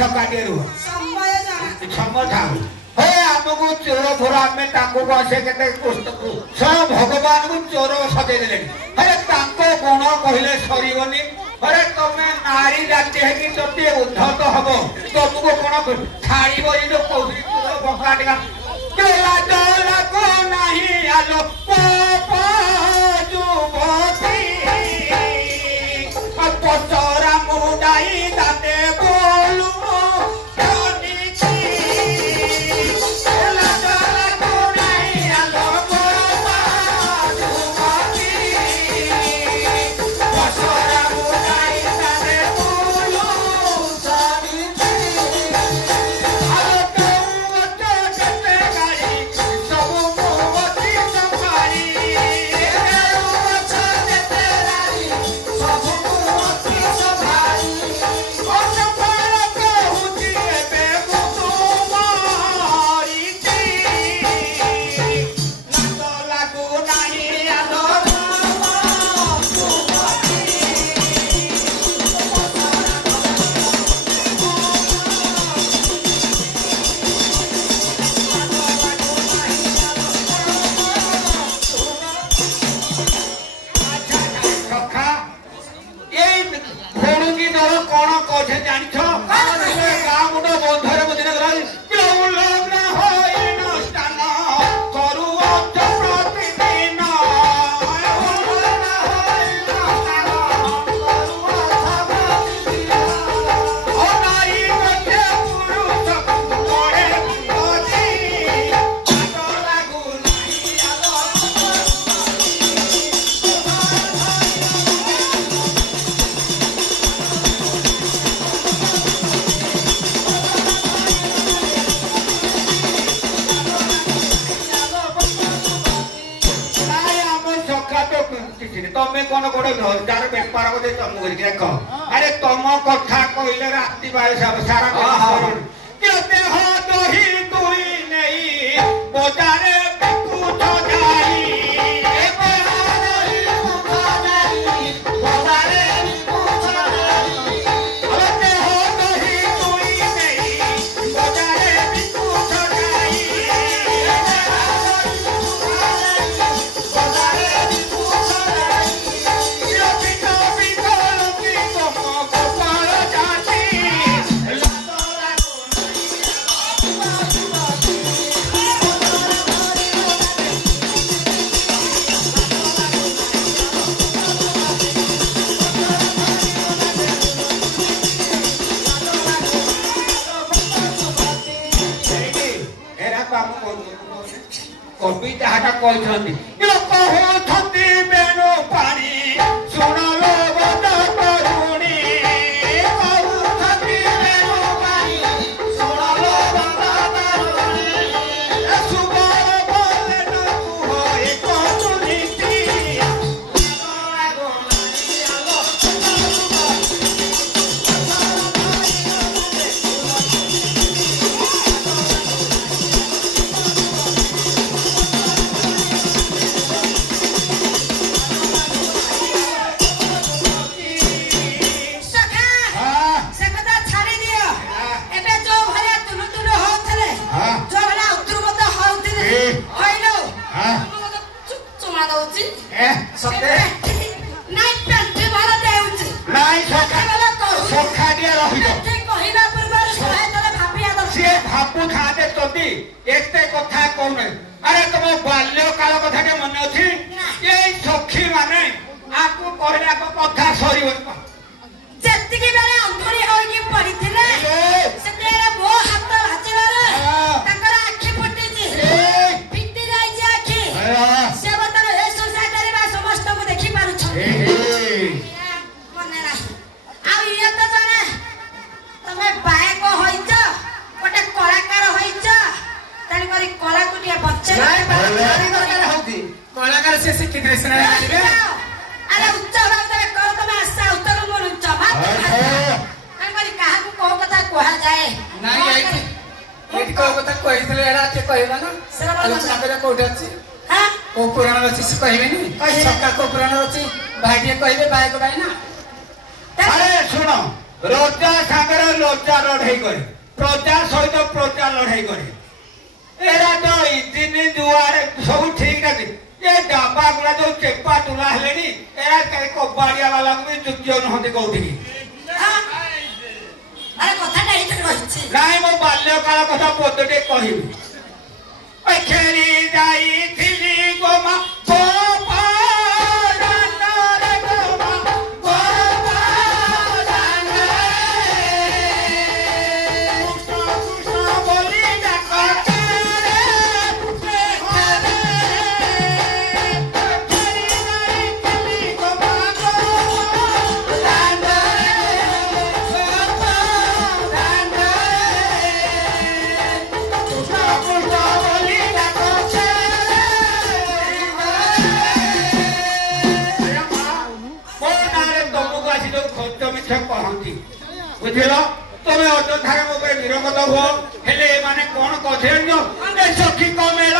छकाटे रुह समय जाना समय थाउ हे हमको चोर फोर आमे ताको बसे केते सब भगवान को चोर सजे देले अरे ताको गुण कहिले सरीबनी अरे तमे नारी जाति है कि तते उद्धत हबो तुमको कोन छाड़ीबो ई जो कौरी बकाटिका केला डोला को नहीं आलो पापा जुबती पचरा मुडाई दाते बोलू तमें कौन गोटे रोजगार बेपार बोधे तुम देख अरे तुम कथा कहले राति सारा दही दुई नहीं बजारे बिकुछ जाई कवि जहाँ कहते कहते बेणु पानी सुनलो बद करुणी कहते बेणु पानी सुनलो बद करुणी सुबल बोले न कुह एक चुनीति कथा कौन अरे तुम बाल्य काल कथा के मन अच्छी ये सखी माने आपको करने को कथा सरी जत्तिकी बेले अंधुरी होई पड़िथिले सेतेरे मो हाथ भाचिबारे तकर आखी फुटिची फिटी जाई जे आखी से बतन ए सोसाइटी बा समस्त को देखि पारु छ मने ना आ ये तो जाने तमे बायक होइछ गोटे कलाकार होइछ तनी करी कला कुटिया बच्चे नहीं कलाकार होती कलाकार से शिक्षित रेसना आइबे अरे उच्च भागरे कर तमे आशा उत्तर मन उच्च भाग तनी करी काहा को को कथा कोहा जाए नहीं आई एटी को कथा कहितले एरा के कहबा ना आलोचना करे कोठ अछि हां को पुराण अछि से कहबे नि सबका को पुराण अछि भाइये कहबे बाय को भाई ना अरे सुनो रजा सागर लज्जा लड़ाई करे प्रजा सहित प्रजा लड़ाई करे एरा तो इदिन दुआरे सब ठीक ना ये डाबा गुला जो चेपा तुला हेलेनी एरा कई कबाड़िया वाला को भी चुक्कियो नहंती कोठी अरे कथा नहीं तो रहिछि नाई मो बाल्य काल कथा पदटे कहिबी ओ खेरी जाई थिली गोमा बुझिल तुम अयोध्या मो विरोध हो हेले माने कौन कथे सखी कमेल